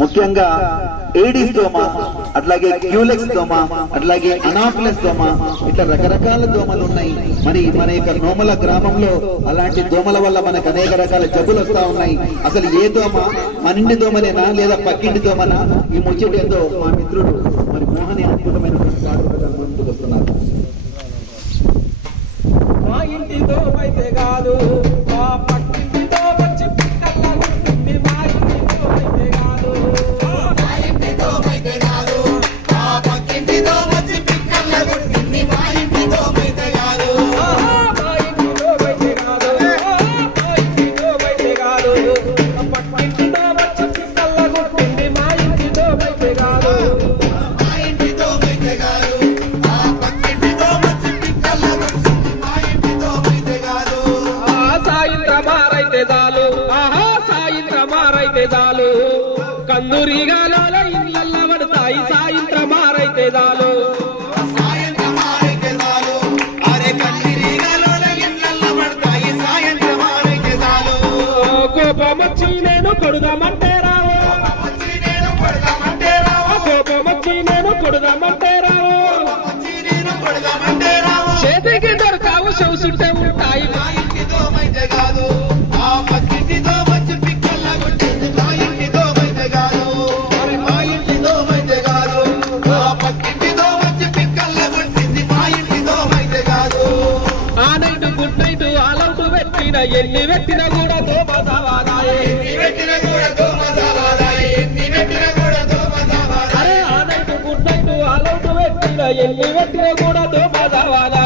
ముఖ్యంగా ఏడీస్ దోమ, అట్లాగే క్యూలెక్స్ దోమ, అట్లాగే అనాఫిలస్ దోమ, ఇట్లా రకరకాల దోమలు ఉన్నాయి. మరి మన యొక్క నోమల గ్రామంలో అలాంటి దోమల వల్ల మనకు అనేక రకాల జబ్బులు వస్తా ఉన్నాయి. అసలు ఏ దోమ మన ఇంటి దోమలేనా లేదా పక్కింటి దోమనా? ఈ ముచ్చటేందో మా మిత్రుడు మరి మోహని అద్భుతమైన ముందుకు వస్తున్నారు. మా ఇంటి దోమైతే కాదు, మా పక్కింటి దోమొచ్చి పిక్కల్లా గుర్తుంది. మా ఇంటి దోమైతే కాదు, మా ఇంటి దోమైతే కాదు, మా పక్కింటి దోమొచ్చి పిక్కల్లా గుర్తుంది. మా ఇంటి దోమైతే కాదు, మా ఇంటి దోమైతే కాదు, మా ఇంటి దోమైతే కాదు, పక్కింటి దోమొచ్చి పిక్కల్లా గుర్తుంది. మా ఇంటి దోమైతే కాదు, మా ఇంటి దోమైతే కాదు, మా పక్కింటి దోమొచ్చి పిక్కల్లా గుర్తుంది. మా ఇంటి దోమైతే కాదు. సాయంత్రమారైతే చాలు, ఆహా సాయంత్రమారైతే చాలు, కందురీగాల ఇళ్ళ పడతాయి. సాయంత్రమారైతే చాలు, సాయంత్రమారైతే చాలు, అరే కన్నీరిగలోల ఇళ్ళల్లో పడతాయి. సాయంత్రమారైతే చాలు, కోపమొచ్చి నేను కొడుదామంటే రావు, వచ్చి నేను కొడదామంటే రావు, కోపమొచ్చి నేను కొడుదామంటే రావు, వచ్చి నేను కొడదామంటే రావు. చేతికి దొరకావు శౌసుంటే ఉంటాయి. మా ఇంటి దోమైతే కాదు, ఆ పక్కింటి దోమొచ్చి పిక్కల్లా కొట్టింది. మా ఇంటి దోమైతే కాదు, మరి మా ఇంటి దోమైతే కాదు, ఆ పక్కింటి దోమొచ్చి పిక్కల్లా కొట్టింది. మా ఇంటి దోమైతే కాదు. ఆ నైట్ గుడ్ నైట్ ఆలౌట్ పెట్టిన ఎన్ని పెట్టినా కూడా దోమ సవాదాయే. ఎన్ని పెట్టినా కూడా దోమ సావాదాయి, ఎన్ని పెట్టినా కూడా దోమ సావాదాయి. అరే ఆ నైట్ గుడ్ నైట్ ఆలౌట్ పెట్టిన ఎన్ని పెట్టినా కూడా దోమ సవాదాయే.